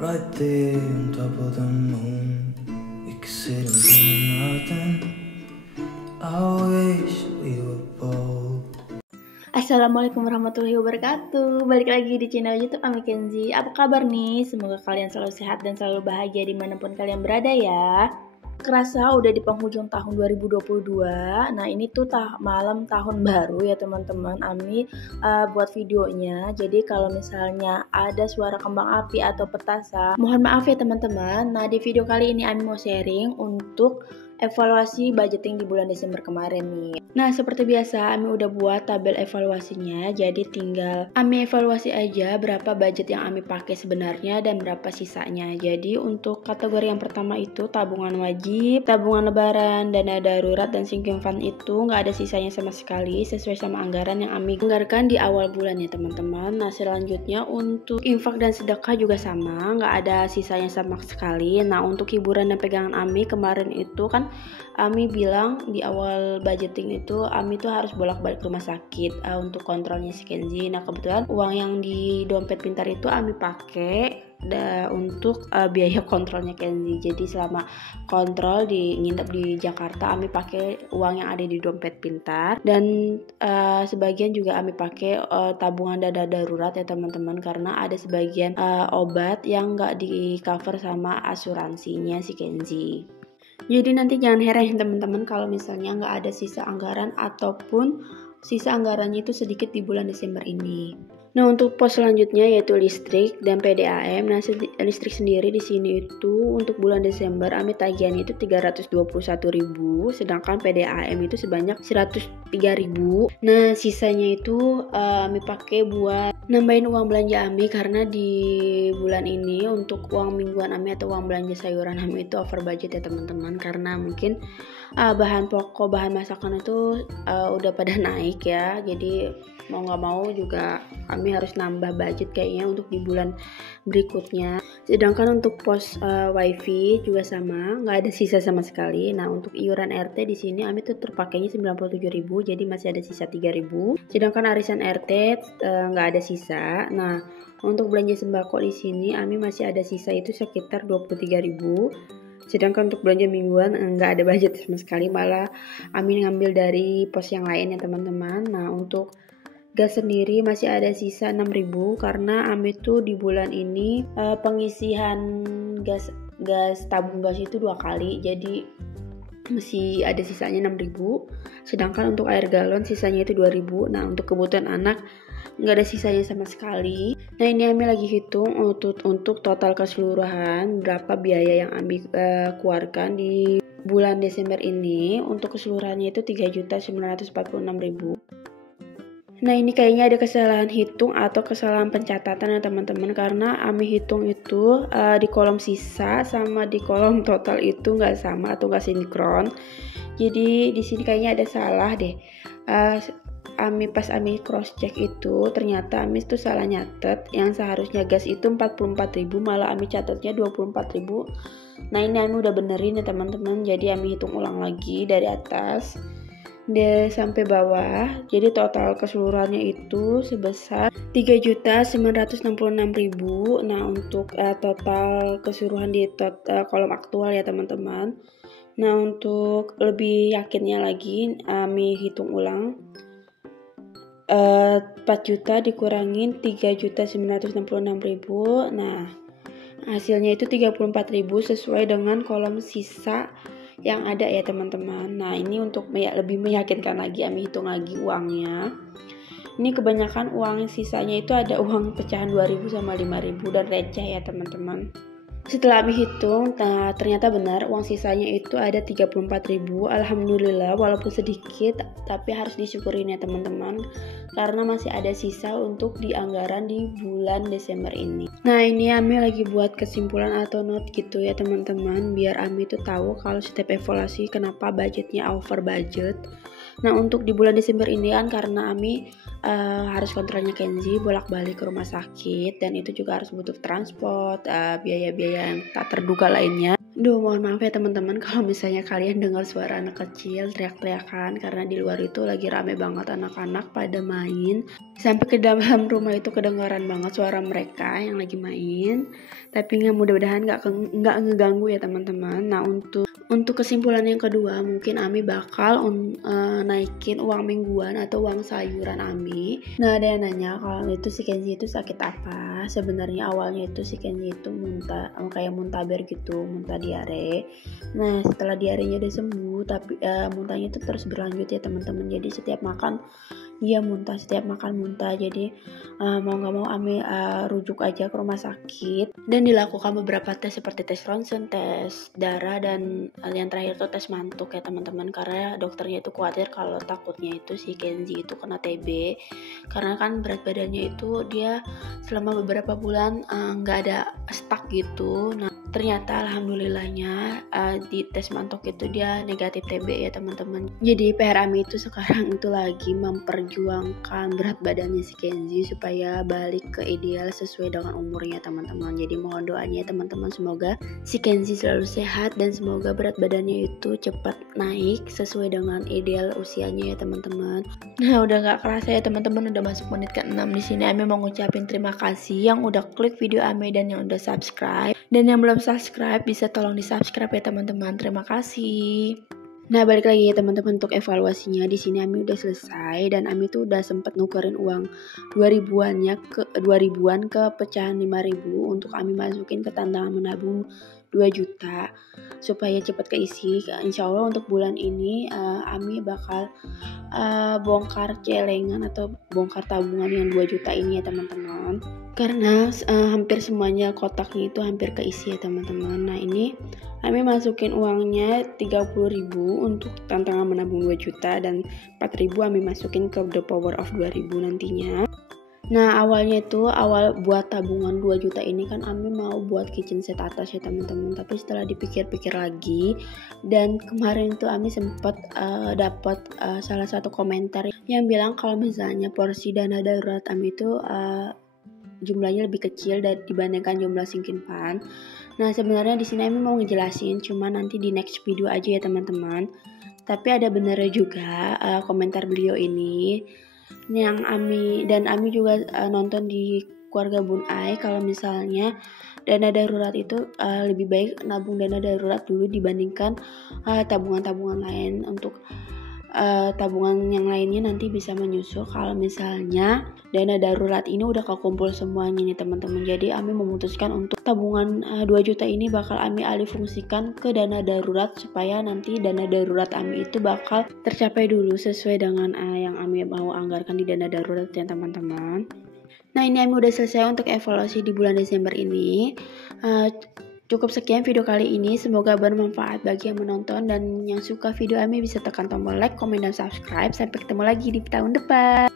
right there on top of the moon. We could sit and do nothing. I wish we were bold. Assalamualaikum warahmatullahi wabarakatuh. Balik lagi di channel YouTube Ami Kenzi. Apa kabar nih? Semoga kalian selalu sehat dan selalu bahagia dimanapun kalian berada ya. Kerasa udah di penghujung tahun 2022. Nah ini tuh malam tahun baru ya teman-teman. Ami buat videonya. Jadi kalau misalnya ada suara kembang api atau petasan, mohon maaf ya teman-teman. Nah di video kali ini Ami mau sharing untuk evaluasi budgeting di bulan Desember kemarin nih. Nah seperti biasa Ami udah buat tabel evaluasinya. Jadi tinggal Ami evaluasi aja berapa budget yang Ami pakai sebenarnya dan berapa sisanya. Jadi untuk kategori yang pertama itu tabungan wajib, tabungan lebaran, dana darurat, dan sinking fund itu nggak ada sisanya sama sekali sesuai sama anggaran yang Ami anggarkan di awal bulan ya teman-teman. Nah selanjutnya untuk infak dan sedekah juga sama, nggak ada sisanya sama sekali. Nah untuk hiburan dan pegangan Ami kemarin itu kan Ami bilang di awal budgeting itu Ami tuh harus bolak-balik rumah sakit untuk kontrolnya si Kenzi. Nah kebetulan uang yang di dompet pintar itu Ami pakai untuk biaya kontrolnya Kenzi. Jadi selama kontrol nginep di Jakarta Ami pakai uang yang ada di dompet pintar, dan sebagian juga Ami pakai tabungan dana darurat ya teman-teman, karena ada sebagian obat yang nggak di cover sama asuransinya si Kenzi. Jadi nanti jangan heran teman-teman kalau misalnya nggak ada sisa anggaran ataupun sisa anggarannya itu sedikit di bulan Desember ini. Nah untuk pos selanjutnya yaitu listrik dan PDAM. Nah listrik sendiri di sini itu untuk bulan Desember Ami tagihannya itu 321.000, sedangkan PDAM itu sebanyak 103.000. Nah sisanya itu Ami pakai buat nambahin uang belanja Ami, karena di bulan ini untuk uang mingguan Ami atau uang belanja sayuran Ami itu over budget ya teman-teman, karena mungkin bahan pokok, bahan masakan itu udah pada naik ya. Jadi mau nggak mau juga kami harus nambah budget kayaknya untuk di bulan berikutnya. Sedangkan untuk pos wifi juga sama, nggak ada sisa sama sekali. Nah untuk iuran RT di sini Ami tuh terpakainya 97.000, jadi masih ada sisa 3.000. Sedangkan arisan RT nggak ada sisa. Nah untuk belanja sembako di sini Ami masih ada sisa itu sekitar 23.000. Sedangkan untuk belanja mingguan nggak ada budget sama sekali, malah Ami ngambil dari pos yang lain ya teman-teman. Nah untuk gas sendiri masih ada sisa 6.000, karena Ami tuh di bulan ini pengisian gas tabung gas itu 2 kali, jadi masih ada sisanya 6.000. Sedangkan untuk air galon sisanya itu 2.000. Nah untuk kebutuhan anak nggak ada sisanya sama sekali. Nah ini Ami lagi hitung untuk total keseluruhan berapa biaya yang Ami keluarkan di bulan Desember ini. Untuk keseluruhannya itu 3.946.000. Nah ini kayaknya ada kesalahan hitung atau kesalahan pencatatan ya teman-teman, karena Ami hitung itu di kolom sisa sama di kolom total itu nggak sama atau nggak sinkron. Jadi di sini kayaknya ada salah deh. Pas Ami cross check itu ternyata Ami tuh salah nyatet, yang seharusnya gas itu 44.000 malah Ami catatnya 24.000. Nah ini Ami udah benerin ya teman-teman, jadi Ami hitung ulang lagi dari atas sampai bawah. Jadi total keseluruhannya itu sebesar 3.966.000. Nah untuk total keseluruhan di kolom aktual ya teman-teman. Nah untuk lebih yakinnya lagi Ami hitung ulang 4 juta dikurangin 3.966.000. Nah hasilnya itu 34.000 sesuai dengan kolom sisa yang ada ya teman-teman. Nah ini untuk lebih meyakinkan lagi Ami hitung lagi uangnya. Ini kebanyakan uang sisanya itu ada uang pecahan 2.000 sama 5.000 dan receh ya teman-teman. Setelah Ami hitung, ternyata benar uang sisanya itu ada 34.000. Alhamdulillah walaupun sedikit tapi harus disyukurin ya teman-teman, karena masih ada sisa untuk di anggaran di bulan Desember ini. Nah ini Ami lagi buat kesimpulan atau note gitu ya teman-teman, biar Ami tuh tahu kalau setiap evaluasi kenapa budgetnya over budget. Nah untuk di bulan Desember ini kan karena Ami harus kontrolnya Kenzi bolak-balik ke rumah sakit, dan itu juga harus butuh transport, biaya-biaya yang tak terduga lainnya. Duh, mohon maaf ya teman-teman kalau misalnya kalian dengar suara anak kecil teriak-teriakan, karena di luar itu lagi rame banget anak-anak pada main. Sampai ke dalam rumah itu kedengaran banget suara mereka yang lagi main. Tapi mudah-mudahan nggak ngeganggu ya teman-teman. Nah, untuk kesimpulan yang kedua, mungkin Ami bakal naikin uang mingguan atau uang sayuran Ami. Nah, ada yang nanya kalau itu si Kenzi itu sakit apa. Sebenarnya awalnya itu si Kenzi itu kayak muntaber gitu, muntah diare. Nah, setelah diarenya udah sembuh, tapi muntahnya itu terus berlanjut ya teman-teman. Jadi setiap makan dia muntah, setiap makan muntah. Jadi mau nggak mau Ami rujuk aja ke rumah sakit dan dilakukan beberapa tes seperti tes ronsen, tes darah, dan yang terakhir tuh tes mantuk ya teman-teman, karena dokternya itu khawatir kalau takutnya itu si Kenzi itu kena TB, karena kan berat badannya itu dia selama beberapa bulan nggak ada stuck gitu. Nah, ternyata alhamdulillahnya di tes mantuk itu dia negatif TB ya teman-teman. Jadi PR Ami itu sekarang itu lagi memperjuangkan berat badannya si Kenzi supaya balik ke ideal sesuai dengan umurnya teman-teman. Jadi mohon doanya teman-teman, semoga si Kenzi selalu sehat dan semoga berat badannya itu cepat naik sesuai dengan ideal usianya ya teman-teman. Nah, udah gak kerasa ya teman-teman, udah masuk menit ke-6 di sini. Ami mau ngucapin terima kasih yang udah klik video Ami dan yang udah subscribe. Dan yang belum subscribe bisa tolong di subscribe ya teman-teman. Terima kasih. Nah, balik lagi ya teman-teman untuk evaluasinya. Di sini Ami udah selesai dan Ami tuh udah sempat nukerin uang 2000-an ke pecahan 5.000 untuk Ami masukin ke tantangan menabung 2 juta supaya cepat keisi. Insya Allah untuk bulan ini Ami bakal bongkar celengan atau bongkar tabungan yang 2 juta ini ya teman-teman, karena hampir semuanya kotaknya itu hampir keisi ya teman-teman. Nah, ini Ami masukin uangnya 30.000 untuk tantangan menabung 2 juta dan 4.000 Ami masukin ke the power of 2.000 nantinya. Nah, awalnya itu buat tabungan 2 juta ini kan Ami mau buat kitchen set atas ya teman-teman, tapi setelah dipikir-pikir lagi dan kemarin itu Ami sempat dapat salah satu komentar yang bilang kalau misalnya porsi dana darurat Ami itu jumlahnya lebih kecil dibandingkan jumlah sinking fund. Nah, sebenarnya di sini Ami mau ngejelasin, cuma nanti di next video aja ya teman-teman. Tapi ada benernya juga komentar beliau ini yang Ami juga nonton di keluarga Bun Ai, kalau misalnya dana darurat itu lebih baik nabung dana darurat dulu dibandingkan tabungan-tabungan lain. Untuk tabungan yang lainnya nanti bisa menyusul kalau misalnya dana darurat ini udah kekumpul semuanya nih teman-teman. Jadi Ami memutuskan untuk tabungan 2 juta ini bakal Ami alih fungsikan ke dana darurat supaya nanti dana darurat Ami itu bakal tercapai dulu sesuai dengan yang Ami mau anggarkan di dana darurat ya teman-teman. Nah, ini Ami udah selesai untuk evaluasi di bulan Desember ini. Cukup sekian video kali ini, semoga bermanfaat bagi yang menonton, dan yang suka video Ami bisa tekan tombol like, komen, dan subscribe. Sampai ketemu lagi di tahun depan.